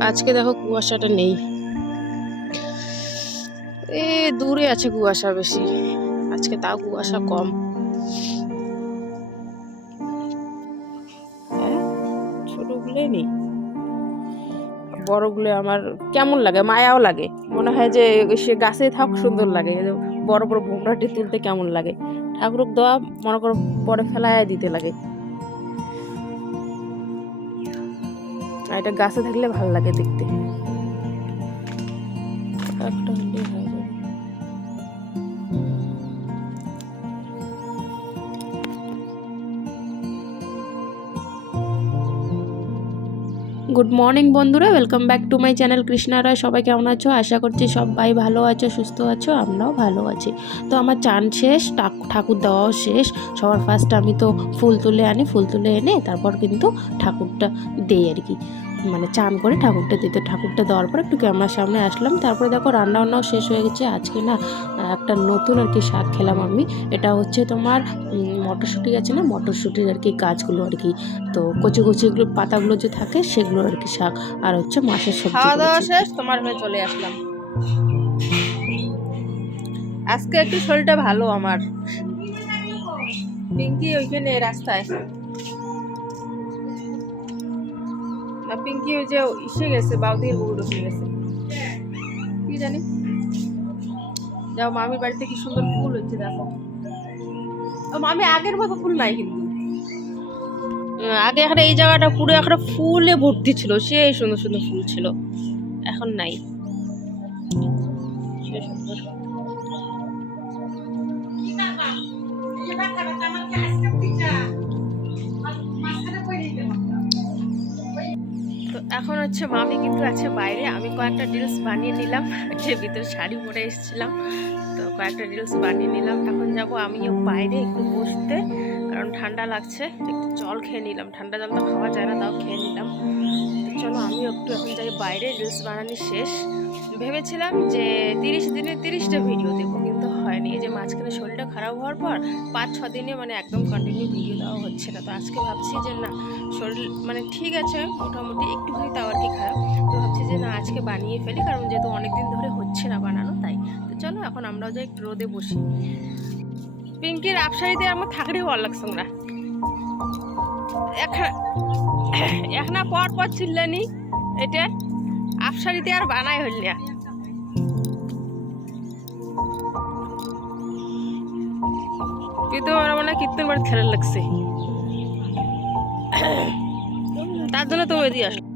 আজকে দেখো কুয়াশাটা নেই। এ দূরে আছে কুয়াশা বেশি। আজকে তাও কুয়াশা কম। হ্যাঁ, ছোটগুলো নেই। বড়গুলো আমার কেমন লাগে মায়াও লাগে। মনে হয় যে সে গাছে থাক সুন্দর লাগে। বড় বড় ভোমরাটি তুলতে কেমন লাগে। ঠাকুর দেওয়া মনে করো পরে ফেলায় দিতে লাগে। আর এটা গাছে থাকলে ভালো লাগে দেখতে। একটা হলেই হয়ে। গুড মর্নিং বন্ধুরা, welcome back to my channel Krishna Ray. সবাই কেমন আছো? আশা করছি সবাই ভালো আছো, সুস্থ আছো, আমরাও ভালো আছি। তো আমার চান শেষ ঠাকুর দেওয়াও শেষ। সবার ফার্স্ট আমি তো ফুল তুলে আনি, ফুল তুলে এনে তারপর কিন্তু ঠাকুরটা দেই আর কি। মানে চান করে ঠাকুরটা দিতে ঠাকুরটা দেওয়ার পর একটু ক্যামেরার সামনে আসলাম। তারপরে দেখো রান্না বান্নাও শেষ হয়ে গেছে। আজকে না একটা নতুন আর কি শাক খেলাম আমি। এটা হচ্ছে তোমার মটরশুঁটি আছে না? মটরশুঁটির আর কি গাছগুলো আর কি। তো কচি কচিগুলো পাতাগুলো যে থাকে সেগুলো আর কি শাক। আর হচ্ছে মাছের সবজি খাওয়া দাওয়া শেষ? তোমার হয়ে চলে আসলাম। আজকে একটু শরীরটা ভালো আমার। পিঙ্কি ওইখানে রাস্তায়। না, পিঙ্কি ওই যে ইসে গেছে, বাউদির বউ ঢুকে গেছে। কি জানি? যাও, মামির বাড়িতে কি সুন্দর ফুল হচ্ছে, দেখো। মামি আগের মতো ফুল নাই কিন্তু। আগে এখানে এই জায়গাটা পুরো একটা ফুলে ভর্তি ছিল, সেই সুন্দর সুন্দর ফুল ছিল। এখন নাই। সেই সুন্দর। তো এখন হচ্ছে মামি কিন্তু আছে বাইরে। আমি কয়েকটা রিলস বানিয়ে নিলাম। যে ভিতরে শাড়ি পরে এসেছিলাম, তো কয়েকটা রিলস বানিয়ে নিলাম। এখন যাব আমিও বাইরে একটু বসতে, কারণ ঠান্ডা লাগছে। একটু জল খেয়ে নিলাম। ঠান্ডা জল তো খাওয়া যায় না, তাও খেয়ে নিলাম। তো চলো, আমিও একটু এখন যাই বাইরে। রিলস বানানি শেষ। ভেবেছিলাম যে তিরিশ দিনে তিরিশটা ভিডিও দেবো, কিন্তু হয়নি। এই যে মাঝখানে শরীরটা খারাপ হওয়ার পর পাঁচ, ছ দিনে মানে একদম কন্টিনিউ ভিডিও দেওয়া হচ্ছে না। তো আজকে ভাবছি যে না, শরীর মানে ঠিক আছে, মোটামুটি একটুখানি তাও আর কি খারাপ। তো ভাবছি যে না, আজকে বানিয়ে ফেলি, কারণ যেহেতু অনেক দিন ধরে হচ্ছে না বানানো, তাই। তো চলো, এখন আমরাও যাই একটু রোদে বসি। পিঙ্কির আপসারিতে আমার থাকলেই ভালো লাগছে না। এখন পর পর ছিললেনি এটা আপসারিতে আর বানাই হইল না। হয় খেলার লাগছে। তার জন্য তুমি দিয়ে আসো।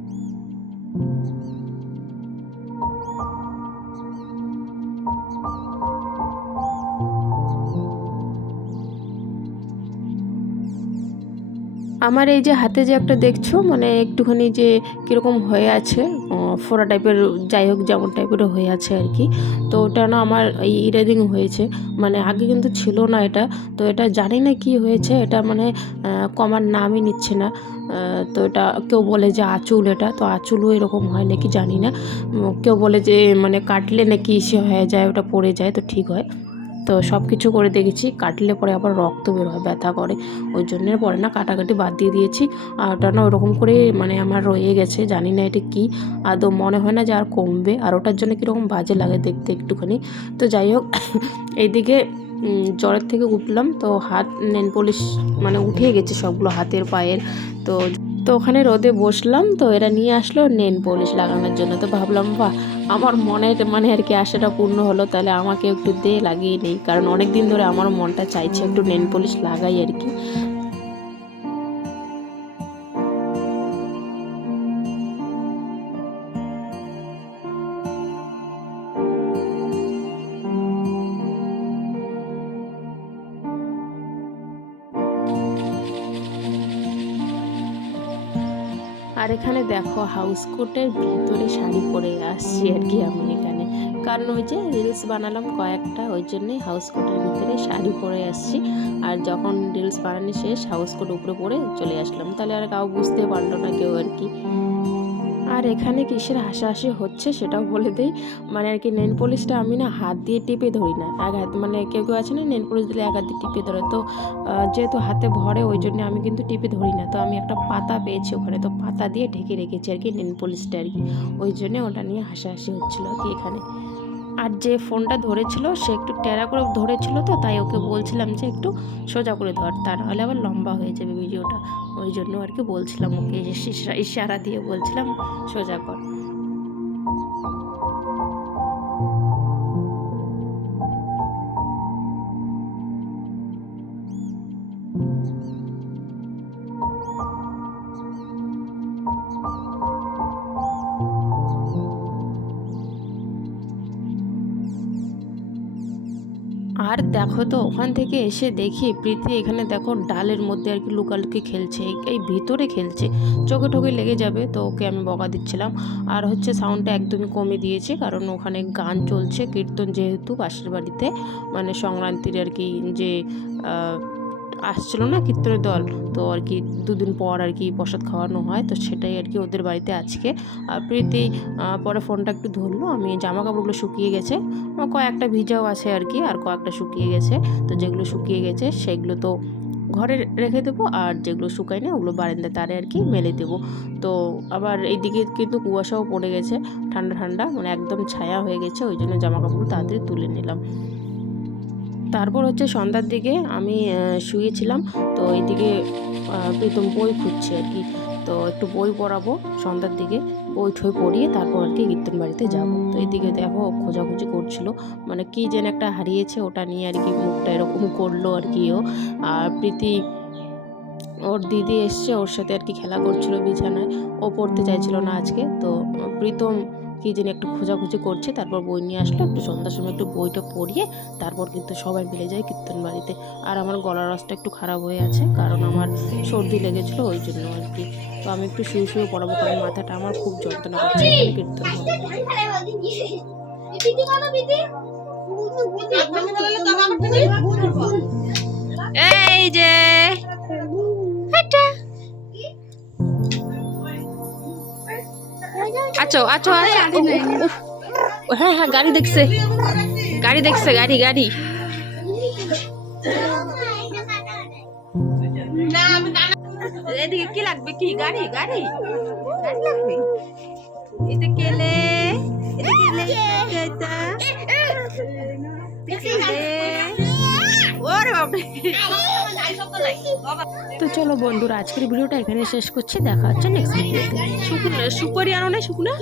আমার এই যে হাতে যে একটা দেখছ মানে একটুখানি যে কীরকম হয়ে আছে ফোড়া টাইপের, যাই হোক যেমন টাইপেরও হয়ে আছে আর কি। তো ওটা না আমার এই ইরেদিং হয়েছে মানে আগে কিন্তু ছিল না এটা। তো এটা জানি না কি হয়েছে, এটা মানে কমার নামই নিচ্ছে না। তো এটা কেউ বলে যে আঁচুল এটা, তো আঁচুলও এরকম হয় নাকি জানি না। কেউ বলে যে মানে কাটলে নাকি সে হয়ে যায়, ওটা পড়ে যায়, তো ঠিক হয়। তো সব কিছু করে দেখেছি, কাটলে পরে আবার রক্ত বের হয়, ব্যথা করে। ওই জন্য পরে না কাটাকাটি বাদ দিয়ে দিয়েছি। আর ওটা না ওরকম করে মানে আমার রয়ে গেছে, জানি না এটা কি। আদৌ মনে হয় না যে আর কমবে। আর ওটার জন্য কীরকম বাজে লাগে দেখতে একটুখানি। তো যাই হোক, এইদিকে জ্বরের থেকে উঠলাম। তো হাত নেন পলিশ মানে উঠে গেছে সবগুলো হাতের, পায়ের। তো তো ওখানে রোদে বসলাম, তো এরা নিয়ে আসলো নেন পলিশ লাগানোর জন্য। তো ভাবলাম বা আমার মনের মানে আর কি আশাটা পূর্ণ হলো, তাহলে আমাকে একটু দে, লাগিয়ে নেই কারণ অনেক দিন ধরে আমার মনটা চাইছে একটু নেন পলিশ লাগাই আর কি। আর এখানে দেখো হাউস কোটের ভিতরে শাড়ি পরে আসছি আর কি আমি এখানে। কারণ ওই যে রিলস বানালাম কয়েকটা, ওই জন্যই হাউস কোটের ভিতরে শাড়ি পরে আসছি। আর যখন রিলস বানানি শেষ হাউস কোট উপরে পরে চলে আসলাম। তাহলে আর কাউ বুঝতে পারল না কেউ আর কি। আর এখানে কিসের হাসাহাসি হচ্ছে সেটাও বলে দিই। মানে আর কি নেন পলিশটা আমি না হাত দিয়ে টিপে ধরি না এক হাত মানে কেউ কেউ আছে না নেন পলিশ দিলে এক হাত দিয়ে টিপে ধরে। তো যেহেতু হাতে ভরে ওই জন্য আমি কিন্তু টিপে ধরি না, তো আমি একটা পাতা পেয়েছি ওখানে, তো পাতা দিয়ে ঢেকে রেখেছি আর কি নেন পলিশটা আর কি। ওই জন্য ওটা নিয়ে হাসাহাসি হচ্ছিল আর কি এখানে। আর যে ফোনটা ধরেছিল, সে একটু টেরা করে ধরেছিল তো, তাই ওকে বলছিলাম যে একটু সোজা করে ধর, তা নাহলে আবার লম্বা হয়ে যাবে ভিডিওটা। ওই জন্য আর কি বলছিলাম ওকে ইশা- ইশারা দিয়ে বলছিলাম, সোজা কর। দেখো তো, ওখান থেকে এসে দেখি প্রীতি এখানে দেখো ডালের মধ্যে আর কি লুকালুকি খেলছে, এই- ভিতরে খেলছে। চোখে ঠোকে লেগে যাবে, তো ওকে আমি বকা দিচ্ছিলাম। আর হচ্ছে সাউন্ডটা একদমই কমে দিয়েছে, কারণ ওখানে গান চলছে, কীর্তন যেহেতু পাশের বাড়িতে মানে সংক্রান্তির আর কি যে আসছিল না কীর্তনের দল। তো আর কি দুদিন পর আর কি প্রসাদ খাওয়ানো হয়। তো সেটাই আর কি ওদের বাড়িতে আজকে। প্রীতি পরে ফোনটা একটু ধরলো। আমি জামা কাপড়গুলো শুকিয়ে গেছে। কয়েকটা ভিজাও আছে আর কি, আর কয়েকটা শুকিয়ে গেছে। তো যেগুলো শুকিয়ে গেছে সেগুলো তো ঘরে রেখে দেবো। আর যেগুলো শুকায় না ওগুলো বারান্দায় তারে আর কি মেলে দেবো। তো আবার এইদিকে কিন্তু কুয়াশাও পড়ে গেছে, ঠান্ডা ঠান্ডা। মানে একদম ছায়া হয়ে গেছে। ওই জন্য জামা কাপড় তাড়াতাড়ি তুলে নিলাম। তারপর হচ্ছে সন্ধ্যার দিকে আমি শুয়েছিলাম। তো এইদিকে প্রীতম বই খুঁজছে আর কি। তো একটু বই পড়াবো সন্ধ্যার দিকে। বই ঠই পড়িয়ে তারপর আর কি কীর্তন বাড়িতে যাব। তো এদিকে দেখো খোঁজাখুঁজি করছিল। মানে কি যেন একটা হারিয়েছে ওটা নিয়ে আর কি মুখটা এরকম করল আর কি ও। আর প্রীতি, ওর দিদি এসছে, ওর সাথে আর কি খেলা করছিল বিছানায়। ও পড়তে চাইছিল না আজকে। তো প্রীতম কি যেন একটু খোঁজাখুঁজি করছে তারপর বই নিয়ে আসলো একটু সন্ধ্যার সময় একটু বইটা পড়িয়ে তারপর কিন্তু সবাই মিলে যায় কীর্তন বাড়িতে আর আমার গলার রসটা একটু খারাপ হয়ে আছে কারণ আমার সর্দি লেগেছিলো ওই জন্য আর কি তো আমি একটু শুয়ে শুয়ে পড়াবো কারণ মাথাটা আমার খুব যন্ত্রণা করছে কীর্তন হবে আচ্ছা আচ্ছা আচ্ছা হ্যাঁ হ্যাঁ গাড়ি দেখছে গাড়ি দেখছে গাড়ি গাড়ি এদিকে কি লাগবে কি গাড়ি গাড়ি গাড়ি লাগবে এতে কেলে এতে কেলে এটা ওরে তো চলো বন্ধুরা আজকের ভিডিওটা এখানে শেষ করছি। দেখা হচ্ছে নেক্সট ভিডিওতে শুকুনা সুপারি আনো না শুকুনা?